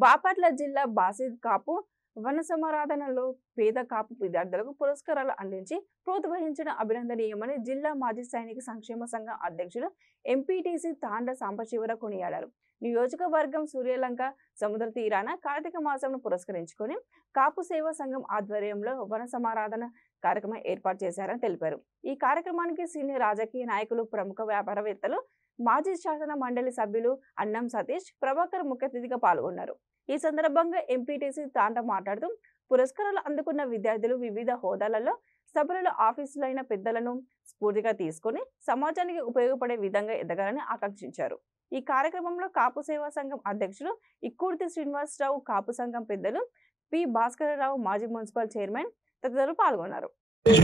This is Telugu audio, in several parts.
బాపట్ల జిల్లా బాసిద్ కాపు వన సమారాధనలో పేద కాపు విద్యార్థులకు పురస్కారాలు అందించి ప్రోత్సహించడం అభినందనీయమని జిల్లా మాజీ సైనిక సంక్షేమ సంఘం అధ్యక్షులు ఎంపీటీసీ తాండ సాంబశివర కొనియాడారు. నియోజకవర్గం సూర్యలంక సముద్ర తీరాన కార్తీక మాసంను పురస్కరించుకొని కాపు సేవా సంఘం ఆధ్వర్యంలో వన సమారాధన కార్యక్రమం ఏర్పాటు చేశారని తెలిపారు. ఈ కార్యక్రమానికి సీనియర్ రాజకీయ నాయకులు, ప్రముఖ వ్యాపారవేత్తలు, మాజీ శాసన మండలి సభ్యులు అన్నం సతీష్, ప్రభాకర్ ముఖ్య అతిథిగా పాల్గొన్నారు. ఈ సందర్భంగా ఎంపీటీసీ తాండ మాట్లాడుతూ పురస్కారాలు అందుకున్న విద్యార్థులు వివిధ హోదాలలో సభ్యుల ఆఫీసులైన పెద్దలను స్ఫూర్తిగా తీసుకుని సమాజానికి ఉపయోగపడే విధంగా ఎదగాలని ఆకాంక్షించారు. ఈ కార్యక్రమంలో కాపు సేవా సంఘం అధ్యక్షులు ఇక్కుర్తి శ్రీనివాసరావు, కాపు సంఘం పెద్దలు పి భాస్కరరావు, మాజీ మున్సిపల్ చైర్మన్ తదితరులు పాల్గొన్నారు.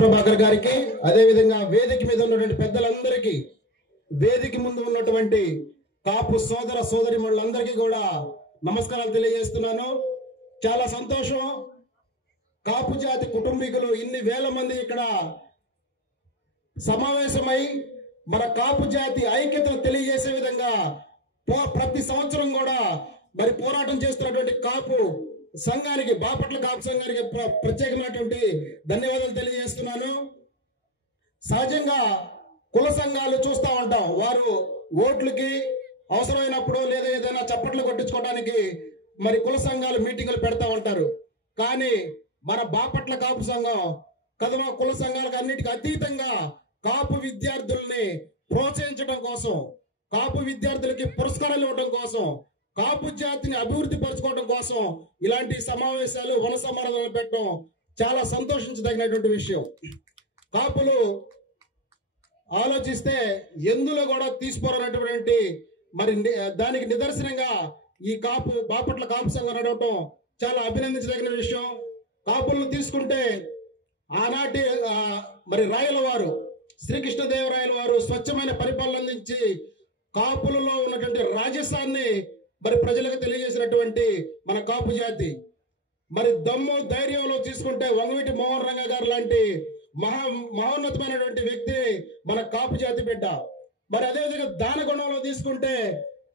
ప్రభాకర్ గారికి, అదే విధంగా వేదిక మీద ఉన్నటువంటి పెద్దలందరికీ, వేదిక ముందు ఉన్నటువంటి కాపు సోదర సోదరిమణులందరికీ కూడా నమస్కారాలు తెలియజేస్తున్నాను. చాలా సంతోషం. కాపు జాతి కుటుంబీకులు ఇన్ని వేల మంది ఇక్కడ సమావేశమై మన కాపు జాతి ఐక్యతను తెలియజేసే విధంగా ప్రతి సంవత్సరం కూడా మరి పోరాటం చేస్తున్నటువంటి కాపు సంఘానికి, బాపట్ల కాపు సంఘానికి ప్రత్యేకమైనటువంటి ధన్యవాదాలు తెలియజేస్తున్నాను. సహజంగా కుల సంఘాలు చూస్తూ ఉంటాం, వారు ఓట్లకి అవసరమైనప్పుడు లేదా ఏదైనా చప్పట్లు కొట్టించుకోవడానికి మరి కుల సంఘాలు మీటింగులు పెడతా ఉంటారు. కానీ మన బాపట్ల కాపు సంఘం కదమ కుల సంఘాలకు అన్నిటికీ అతీతంగా కాపు విద్యార్థుల్ని ప్రోత్సహించడం కోసం, కాపు విద్యార్థులకి పురస్కారాలు ఇవ్వడం కోసం, కాపు జాతిని అభివృద్ధి పరచుకోవడం కోసం ఇలాంటి సమావేశాలు, వన సమారాధనలు పెట్టడం చాలా సంతోషించదగినటువంటి విషయం. కాపులు ఆలోచిస్తే ఎందులో కూడా తీసుకోరన్నటువంటి మరి దానికి నిదర్శనంగా ఈ బాపట్ల కాపు సంఘం నడవటం చాలా అభినందించదగిన విషయం. కాపులను తీసుకుంటే ఆనాటి మరి రాయల వారు, శ్రీకృష్ణదేవరాయల వారు స్వచ్ఛమైన పరిపాలన అందించి కాపులలో ఉన్నటువంటి రాజసాన్ని మరి ప్రజలకు తెలియజేసినటువంటి మన కాపు జాతి. మరి దమ్ము ధైర్యంలో తీసుకుంటే వంగవీటి మోహన్ రంగ గారు లాంటి మహోన్నతమైనటువంటి వ్యక్తి మన కాపు జాతి బిడ్డ. మరి అదేవిధంగా దానగుణంలో తీసుకుంటే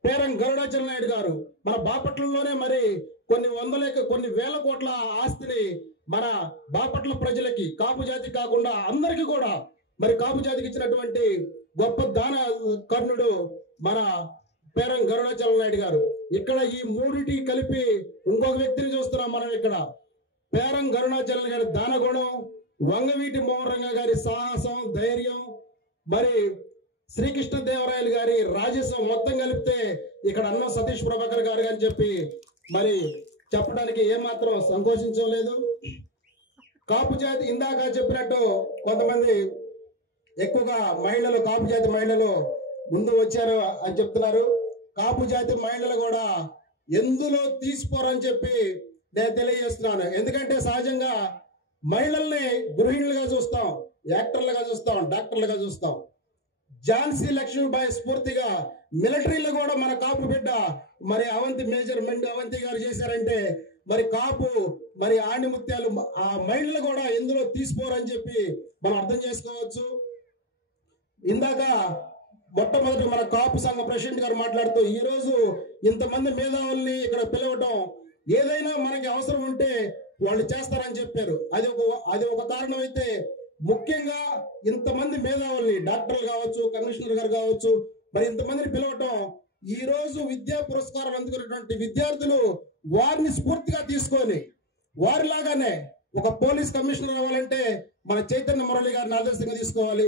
పేరం గరుడాచల నాయుడు గారు మన బాపట్లలోనే మరి కొన్ని వేల కోట్ల ఆస్తిని మన బాపట్ల ప్రజలకి, కాపు జాతి కాకుండా అందరికీ కూడా మరి కాపు జాతికి ఇచ్చినటువంటి గొప్ప దాన కర్ణుడు మన పేరం గరుడాచల నాయుడు గారు. ఇక్కడ ఈ మూడిటి కలిపి ఇంకొక వ్యక్తిని చూస్తున్నాం మనం. ఇక్కడ పేరం గరుడాచల గారి దానగుణం, వంగవీటి మోహన్ రంగ గారి సాహసం, ధైర్యం, మరి శ్రీకృష్ణదేవరాయలు గారి రాజసం మొత్తం కలిపితే ఇక్కడ అన్నం సతీష్ ప్రభాకర్ గారు అని చెప్పి మరి చెప్పడానికి ఏమాత్రం సంకోచించలేదు. కాపు జాతి ఇందాక చెప్పినట్టు కొంతమంది ఎక్కువగా మహిళలు, కాపు జాతి మహిళలు ముందు వచ్చారు అని చెప్తున్నారు. కాపు జాతి మహిళలు కూడా ఎందులో తీసిపోరని చెప్పి నేను తెలియజేస్తున్నాను. ఎందుకంటే సహజంగా మహిళల్ని గృహిణులుగా చూస్తాం, యాక్టర్లుగా చూస్తాం, డాక్టర్లుగా చూస్తాం. ఝాన్సీ లక్ష్మీబాయి స్ఫూర్తిగా మిలిటరీలో కూడా మన కాపు బిడ్డ మరి మేజర్ మెండు అవంతి గారు చేశారంటే మరి కాపు మరి ఆణిముత్యాలు ఆ మహిళలు కూడా ఎందులో తీసిపోరని చెప్పి మనం అర్థం చేసుకోవచ్చు. ఇందాక మొట్టమొదటి మన కాపు సంఘ ప్రెసిడెంట్ గారు మాట్లాడుతూ ఈ రోజు ఇంతమంది మేధావుల్ని ఇక్కడ పిలవటం, ఏదైనా మనకి అవసరం ఉంటే వాళ్ళు చేస్తారని చెప్పారు. అది ఒక కారణం అయితే, ముఖ్యంగా ఇంతమంది మేధావుల్ని, డాక్టర్లు కావచ్చు, కమిషనర్ గారు కావచ్చు, మరి ఇంతమందిని పిలవటం, ఈ రోజు విద్యా పురస్కారాలు అందుకున్నటువంటి విద్యార్థులు వారిని స్ఫూర్తిగా తీసుకొని వారిలాగానే ఒక పోలీస్ కమిషనర్ అవ్వాలంటే మన చైతన్య మురళి గారిని ఆదర్శంగా తీసుకోవాలి.